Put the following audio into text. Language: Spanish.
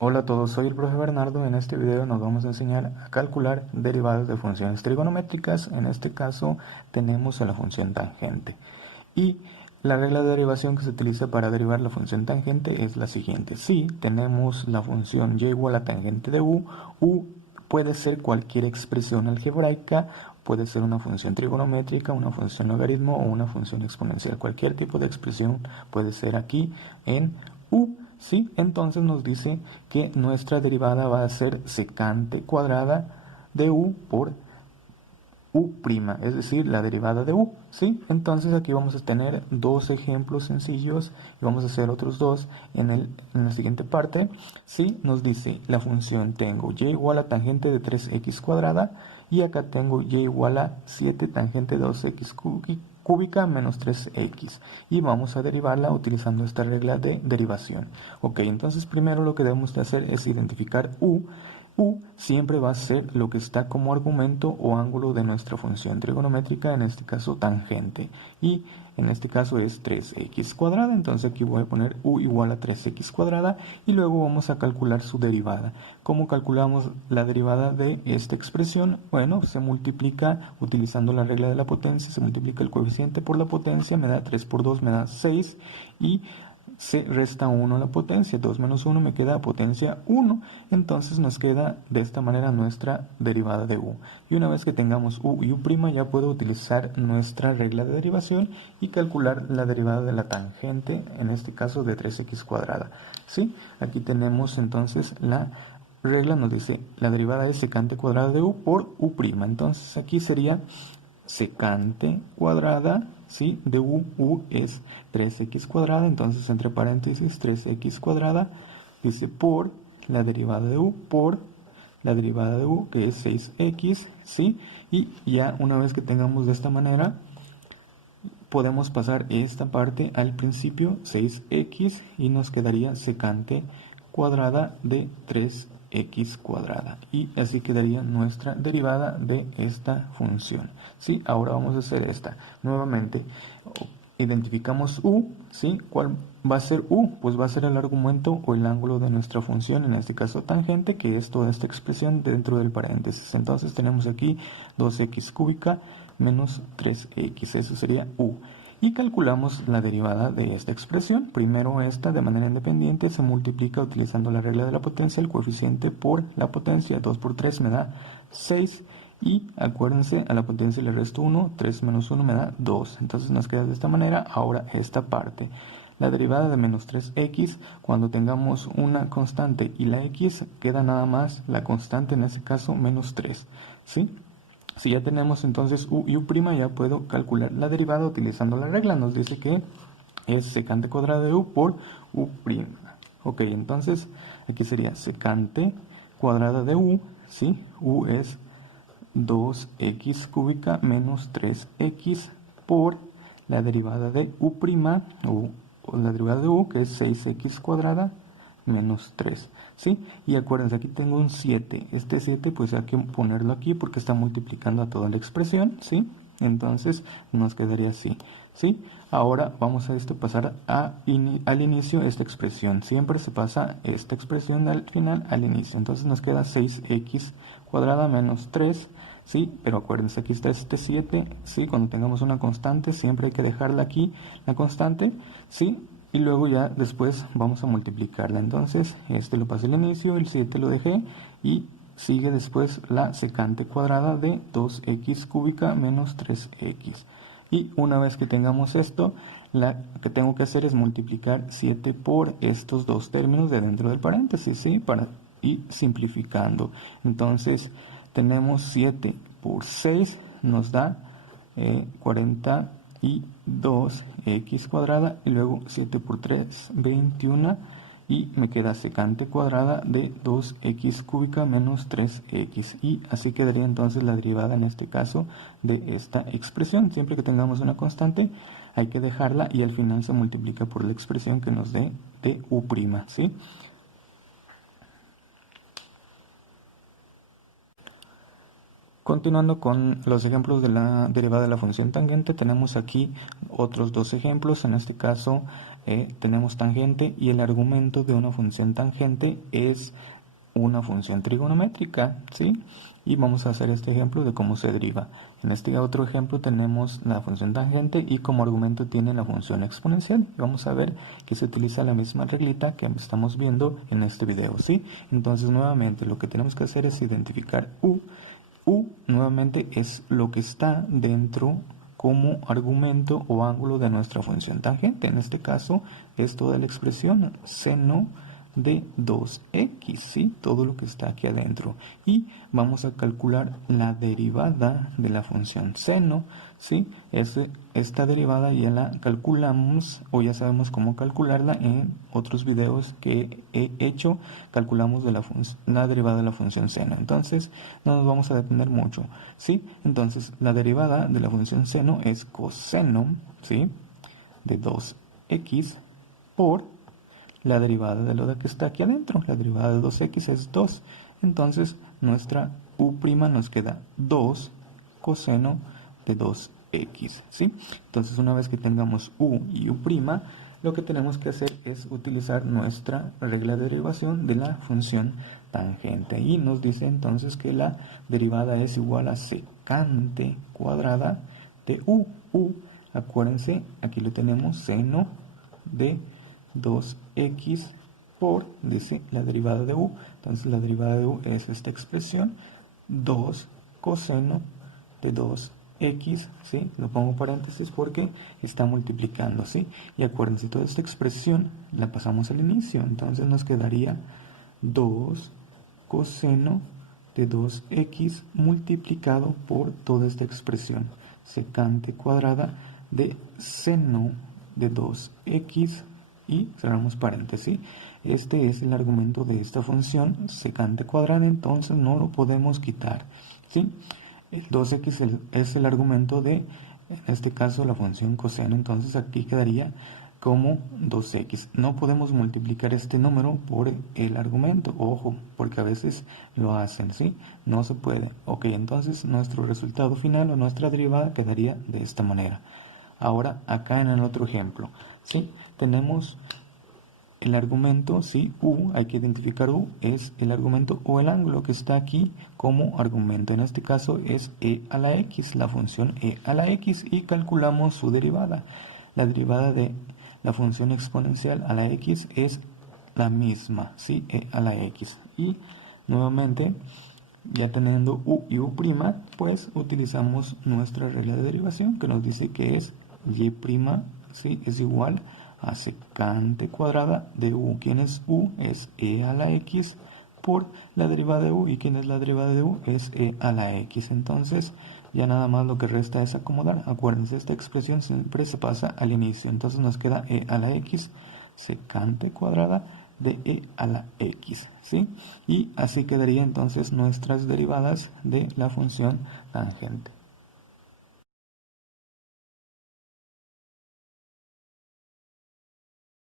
Hola a todos, soy el profe Bernardo. En este video nos vamos a enseñar a calcular derivadas de funciones trigonométricas. En este caso tenemos a la función tangente. Y la regla de derivación que se utiliza para derivar la función tangente es la siguiente. Si tenemos la función y igual a tangente de u puede ser cualquier expresión algebraica, puede ser una función trigonométrica, una función logaritmo o una función exponencial. Cualquier tipo de expresión puede ser aquí en u. ¿Sí? Entonces nos dice que nuestra derivada va a ser secante cuadrada de u por u', es decir, la derivada de u, ¿sí? Entonces aquí vamos a tener dos ejemplos sencillos y vamos a hacer otros dos en la siguiente parte. ¿Sí? Nos dice la función tengo y igual a tangente de 3x cuadrada y acá tengo y igual a 7 tangente de 2x cúbica menos 3x y vamos a derivarla utilizando esta regla de derivación. Ok, entonces primero lo que debemos de hacer es identificar u. U siempre va a ser lo que está como argumento o ángulo de nuestra función trigonométrica, en este caso tangente, y en este caso es 3x cuadrada. Entonces aquí voy a poner u igual a 3x cuadrada y luego vamos a calcular su derivada. ¿Cómo calculamos la derivada de esta expresión? Bueno, se multiplica utilizando la regla de la potencia, se multiplica el coeficiente por la potencia, me da 3 por 2 me da 6 y se resta 1 a la potencia, 2 menos 1 me queda potencia 1, entonces nos queda de esta manera nuestra derivada de u. Y una vez que tengamos u y u' ya puedo utilizar nuestra regla de derivación y calcular la derivada de la tangente, en este caso de 3x cuadrada. ¿Sí? Aquí tenemos entonces la regla, nos dice la derivada es secante cuadrada de u por u', entonces aquí sería secante cuadrada, ¿sí? De u es 3x cuadrada, entonces entre paréntesis 3x cuadrada, dice por la derivada de u por la derivada de u, que es 6x, ¿sí? Y ya una vez que tengamos de esta manera, podemos pasar esta parte al principio, 6x, y nos quedaría secante cuadrada de 3x cuadrada. Y así quedaría nuestra derivada de esta función. ¿Sí? Ahora vamos a hacer esta. Nuevamente, identificamos u, ¿sí? ¿Cuál va a ser u? Pues va a ser el argumento o el ángulo de nuestra función, en este caso tangente, que es toda esta expresión dentro del paréntesis. Entonces tenemos aquí 2x cúbica menos 3x, eso sería u. Y calculamos la derivada de esta expresión. Primero esta de manera independiente se multiplica utilizando la regla de la potencia, el coeficiente por la potencia, 2 por 3 me da 6. Y acuérdense, a la potencia le resto 1, 3 menos 1 me da 2. Entonces nos queda de esta manera. Ahora esta parte. La derivada de menos 3x, cuando tengamos una constante y la x, queda nada más la constante, en este caso menos 3. ¿Sí? Si ya tenemos entonces u y u', ya puedo calcular la derivada utilizando la regla. Nos dice que es secante cuadrada de u por u'. Ok, entonces aquí sería secante cuadrada de u, ¿sí? U es 2x cúbica menos 3x por la derivada de u', o la derivada de u, que es 6x cuadrada menos 3, ¿sí? Y acuérdense, aquí tengo un 7. Este 7 pues hay que ponerlo aquí porque está multiplicando a toda la expresión, ¿sí? Entonces nos quedaría así, ¿sí? Ahora vamos a pasar al inicio esta expresión. Siempre se pasa esta expresión al final al inicio. Entonces nos queda 6x cuadrada menos 3, ¿sí? Pero acuérdense, aquí está este 7, ¿sí? Cuando tengamos una constante siempre hay que dejarla aquí, la constante, ¿sí? Y luego ya después vamos a multiplicarla. Entonces este lo pasé al inicio, el 7 lo dejé y sigue después la secante cuadrada de 2x cúbica menos 3x. Y una vez que tengamos esto, lo que tengo que hacer es multiplicar 7 por estos dos términos de dentro del paréntesis, ¿sí? Para ir simplificando. Entonces tenemos 7 por 6 nos da 42x cuadrada, y luego 7 por 3, 21, y me queda secante cuadrada de 2x cúbica menos 3x. Y así quedaría entonces la derivada en este caso de esta expresión. Siempre que tengamos una constante hay que dejarla y al final se multiplica por la expresión que nos dé de u', ¿sí? Continuando con los ejemplos de la derivada de la función tangente, tenemos aquí otros dos ejemplos. En este caso tenemos tangente y el argumento de una función tangente es una función trigonométrica, ¿sí? Y vamos a hacer este ejemplo de cómo se deriva. En este otro ejemplo tenemos la función tangente y como argumento tiene la función exponencial. Y vamos a ver que se utiliza la misma reglita que estamos viendo en este video, ¿sí? Entonces nuevamente lo que tenemos que hacer es identificar u. U nuevamente es lo que está dentro como argumento o ángulo de nuestra función tangente. En este caso es toda la expresión seno de 2x, ¿sí? Todo lo que está aquí adentro. Y vamos a calcular la derivada de la función seno, ¿sí? Esta derivada ya la calculamos o ya sabemos cómo calcularla en otros videos que he hecho. Calculamos de la derivada de la función seno. Entonces no nos vamos a detener mucho, ¿sí? Entonces la derivada de la función seno es coseno, ¿sí? De 2x por la derivada de lo que está aquí adentro. La derivada de 2x es 2. Entonces nuestra u' nos queda 2 coseno de 2x, ¿sí? Entonces una vez que tengamos u y u', lo que tenemos que hacer es utilizar nuestra regla de derivación de la función tangente. Y nos dice entonces que la derivada es igual a secante cuadrada de u. Acuérdense, aquí lo tenemos, seno de 2x por, dice, la derivada de u. Entonces la derivada de u es esta expresión, 2 coseno de 2x, ¿sí? Lo pongo paréntesis porque está multiplicando, ¿sí? Y acuérdense, toda esta expresión la pasamos al inicio, entonces nos quedaría 2 coseno de 2x multiplicado por toda esta expresión, secante cuadrada de seno de 2x y cerramos paréntesis. Este es el argumento de esta función secante cuadrada, entonces no lo podemos quitar, ¿sí? El 2x es el argumento de, en este caso, la función coseno, entonces aquí quedaría como 2x. No podemos multiplicar este número por el argumento, ojo, porque a veces lo hacen, ¿sí? No se puede. Ok, entonces nuestro resultado final o nuestra derivada quedaría de esta manera. Ahora, acá en el otro ejemplo, ¿sí? Tenemos el argumento, ¿sí? U, hay que identificar u, es el argumento o el ángulo que está aquí como argumento. En este caso es e a la x, la función e a la x, y calculamos su derivada. La derivada de la función exponencial a la x es la misma, ¿sí? E a la x. Y nuevamente, ya teniendo u y u', pues utilizamos nuestra regla de derivación que nos dice que es y', ¿sí? Es igual a secante cuadrada de u. ¿Quién es u? Es e a la x por la derivada de u. ¿Y quién es la derivada de u? Es e a la x. Entonces ya nada más lo que resta es acomodar. Acuérdense, esta expresión siempre se pasa al inicio. Entonces nos queda e a la x secante cuadrada de e a la x, ¿sí? Y así quedaría entonces nuestras derivadas de la función tangente.